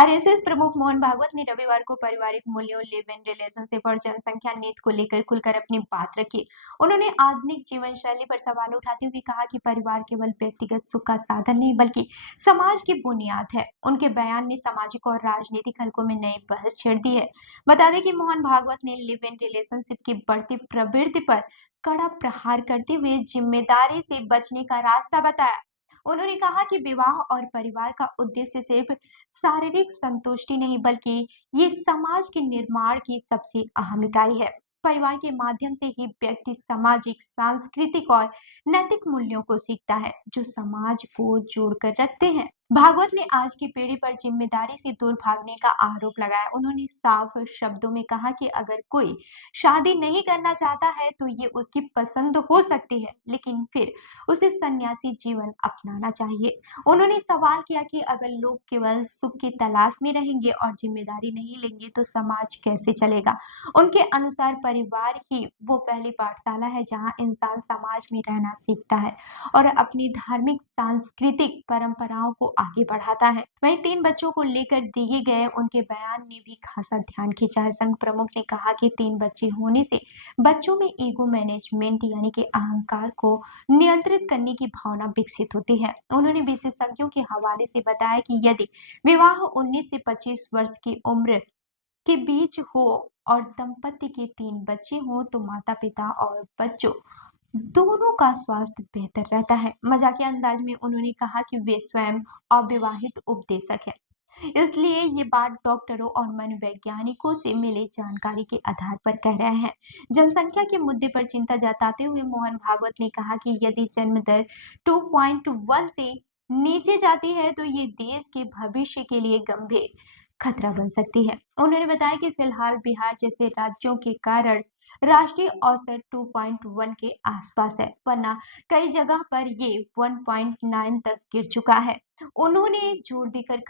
RSS प्रमुख मोहन भागवत ने रविवार को पारिवारिक मूल्यों, लिव इन रिलेशनशिप और जनसंख्या नीति को लेकर खुलकर अपनी बात रखी। उन्होंने आधुनिक जीवन शैली पर सवाल उठाते हुए कहा कि परिवार केवल व्यक्तिगत सुख का साधन नहीं बल्कि समाज की बुनियाद है। उनके बयान ने सामाजिक और राजनीतिक हलकों में नई बहस छेड़ दी है। बता दें कि मोहन भागवत ने लिव इन रिलेशनशिप की बढ़ती प्रवृत्ति पर कड़ा प्रहार करते हुए जिम्मेदारी से बचने का रास्ता बताया। उन्होंने कहा कि विवाह और परिवार का उद्देश्य सिर्फ शारीरिक संतुष्टि नहीं बल्कि ये समाज के निर्माण की सबसे अहम इकाई है। परिवार के माध्यम से ही व्यक्ति सामाजिक, सांस्कृतिक और नैतिक मूल्यों को सीखता है, जो समाज को जोड़कर रखते हैं। भागवत ने आज की पीढ़ी पर जिम्मेदारी से दूर भागने का आरोप लगाया। उन्होंने साफ शब्दों में कहा कि अगर कोई शादी नहीं करना चाहता है तो ये उसकी पसंद हो सकती है, लेकिन फिर उसे सन्यासी जीवन अपनाना चाहिए। उन्होंने सवाल किया कि अगर लोग केवल सुख की तलाश में रहेंगे और जिम्मेदारी नहीं लेंगे तो समाज कैसे चलेगा। उनके अनुसार परिवार ही वो पहली पाठशाला है जहां इंसान समाज में रहना सीखता है और अपनी धार्मिक सांस्कृतिक परंपराओं को आगे बढ़ाता है। वहीं 3 बच्चों को लेकर दिए गए उनके बयान ने भी खासा ध्यान खींचा है। संघ प्रमुख ने कहा कि 3 बच्चे होने से बच्चों में ईगो मैनेजमेंट यानी कि अहंकार को नियंत्रित करने की भावना विकसित होती है। उन्होंने विशेषज्ञों के हवाले से बताया कि यदि विवाह 19 से 25 वर्ष की उम्र के बीच हो और दंपति के 3 बच्चे हों तो माता-पिता और बच्चों दोनों का स्वास्थ्य बेहतर रहता है। मजाकिया अंदाज में उन्होंने कहा कि वे स्वयं अविवाहित उपदेशक हैं, इसलिए ये बात डॉक्टरों और मनोवैज्ञानिकों से मिली जानकारी के आधार पर कह रहे हैं। जनसंख्या के मुद्दे पर चिंता जताते हुए मोहन भागवत ने कहा कि यदि जन्म दर 2.1 से नीचे जाती है तो ये देश के भविष्य के लिए गंभीर खतरा बन सकती है। उन्होंने बताया कि फिलहाल बिहार जैसे राज्यों के कारण राष्ट्रीय औसत 2.1 के आसपास है, वरना कई जगह पर ये 1.9 तक गिर चुका है। उन्होंने जोर देकर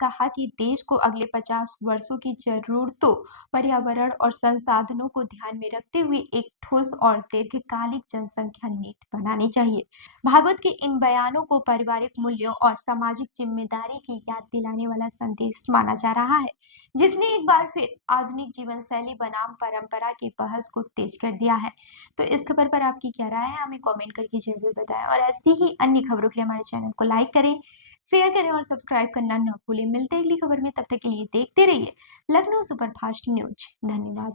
कहा कि देश को अगले 50 वर्षों की जरूरतों, पर्यावरण और संसाधनों को ध्यान में रखते हुए एक ठोस और दीर्घकालिक जनसंख्या नीति बनानी चाहिए। भागवत के इन बयानों को पारिवारिक मूल्यों और सामाजिक जिम्मेदारी की याद दिलाने वाला संदेश माना जा रहा है, जिसने एक बार फिर आधुनिक जीवन शैली बनाम परंपरा की बहस को तेज कर दिया है। तो इस खबर पर आपकी क्या राय है, हमें कमेंट करके जरूर बताएं और ऐसी ही अन्य खबरों के लिए हमारे चैनल को लाइक करें, शेयर करें और सब्सक्राइब करना न भूलें। मिलते हैं अगली खबर में, तब तक के लिए देखते रहिए लखनऊ सुपरफास्ट न्यूज। धन्यवाद।